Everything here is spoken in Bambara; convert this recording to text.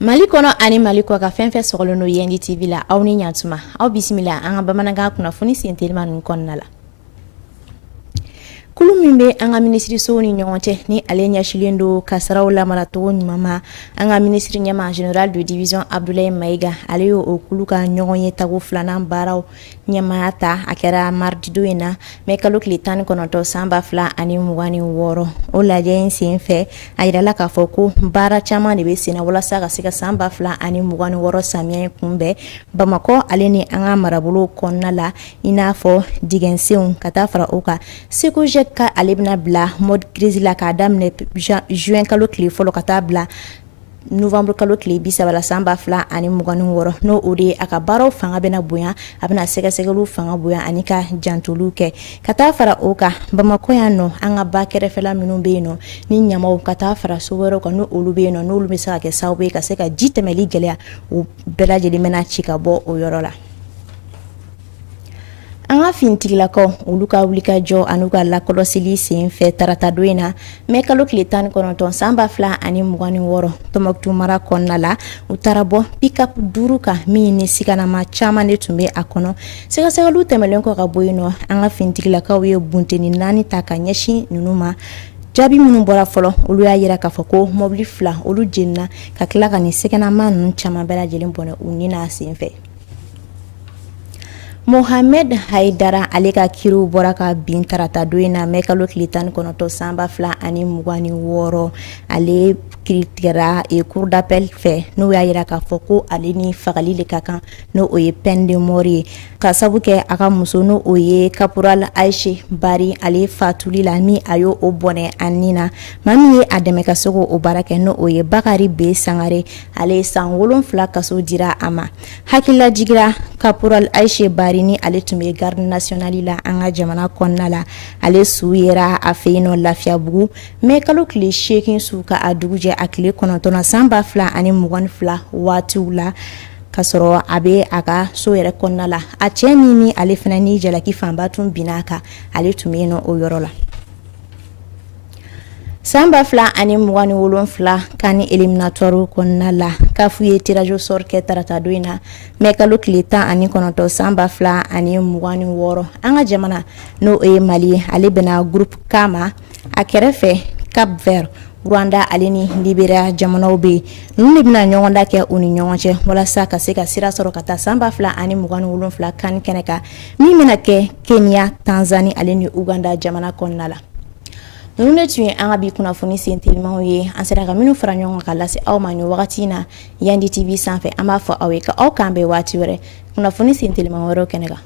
Mali kɔnɔ ani Mali kɔ ka fɛn fɛn sɔgɔlen no Yendi TV la aw ni ɲantuma aw bisimila an ka bamanankan kunnafoni sentelima ninnu kɔnɔna la. Kulu min bɛ an ka minisirisow ni ɲɔgɔn cɛ ni ale ɲɛsilen do kasaraw lamaracogo ɲuman ma an ka minisiri ɲɛma général de division Abdoulaye Mayiga ale y'o kulu ka ɲɔgɔn ye tago filanan baaraw ɲɛmaya ta a kɛra mardi don in na mais kalo tile 19 san 2026 o lajɛ in sen fɛ a yirala k'a fɔ ko baara caman de bɛ sen na walasa ka se ka san 2026 samiyɛ kunbɛn Bamakɔ ale ni an ka marabolo kɔnɔna la i n'a fɔ digɛnsenw ka taa fara o kan Seko ka ale bɛna bila mode crise la k'a daminɛ juin kalo tile fɔlɔ ka taa bila novembre kalo tile 30 la san 2026 n'o o de ye a ka baaraw fanga bɛna bonya a bɛna sɛgɛsɛgɛliw fanga bonya ani ka jantoliw kɛ ka taa fara o kan Bamakɔ yan nɔ an ka ba kɛrɛfɛla minnu bɛ yen nɔ ni ɲamaw ka taa fara so wɛrɛw kan n'olu bɛ yen nɔ n'olu bɛ se ka kɛ sababu ye ka se ka ji tɛmɛli gɛlɛya o bɛɛ lajɛlen bɛna ci ka bɔ o yɔrɔ la. An ka finitigilakaw olu ka wuli ka jɔ an'u ka lakɔlɔsili sen fɛ tarata don in na mais kalo tile 19 san 2026 Tɔnbukutu mara kɔnɔna la u taara bɔ pick-up 5 kan min ni sikanama caman de tun bɛ a kɔnɔ sɛgɛsɛgɛliw tɛmɛlen kɔ ka bɔ yen nɔ an ka finitigilakaw ye bunteni 4 ta ka ɲɛsin ninnu ma jaabi minnu bɔra fɔlɔ olu y'a yira k'a fɔ ko mobili 2 olu jenina ka tila ka ni sɛgɛnama ninnu caman bɛɛ lajɛlen bɔnɛ u ni n'a sen fɛ. Mohamed Haidara ale ka kiriw bɔra ka bin tarata don in na mais kalo tile 19 san 2026 ale kiritigɛra cour d'appel fɛ n'o y'a yira k'a fɔ ko ale ni fagali de ka kan n'o o ye peine de mort ye ka sabu kɛ a ka muso n'o o ye caporal Aïche Bari ale fatuli la min a y'o bɔnɛ a nin na maa min ye a dɛmɛ ka se k'o baara kɛ n'o o ye Bakari B Sangare ale ye san 7 kaso dira a ma hakilila jigira caporal Aïche Bari ni ale tun bɛ garde nationale la an ka jamana kɔnɔna la ale su yera a fɛ yen nɔ Lafiyabugu mais kalo tile 8 su ka a dugu jɛ a tile 9 san 2022 waatiw la ka sɔrɔ a bɛ a ka so yɛrɛ kɔnɔna la a cɛ min ni ale fana ni jalaki fanba tun binna kan ale tun bɛ yen nɔ o yɔrɔ la. San 2027 kan ni éliminatoire kɔnɔna la CAF ye tirage au sort kɛ tarata don in na mais kalo tile 19 san 2026 an ka jamana n'o ye Mali ye ale bɛna groupe K ma a kɛrɛfɛ Cap Vert Rwanda ale ni Liberia jamanaw bɛ ninnu de bɛna ɲɔgɔn da kɛ u ni ɲɔgɔn cɛ walasa ka se ka sira sɔrɔ ka taa san 2027 kan kɛnɛ kan min bɛna kɛ Kenya Tanzanie ale ni Uganda jamana kɔnɔna la. Ninnu de tun ye an ka bi kunnafoni sentelimaw ye an sera ka minnu fara ɲɔgɔn kan ka lase aw ma nin wagati in na Yendi TV sanfɛ an b'a fɔ aw ye ka aw kan bɛn waati wɛrɛ kunnafoni sentelima wɛrɛw kɛnɛ kan.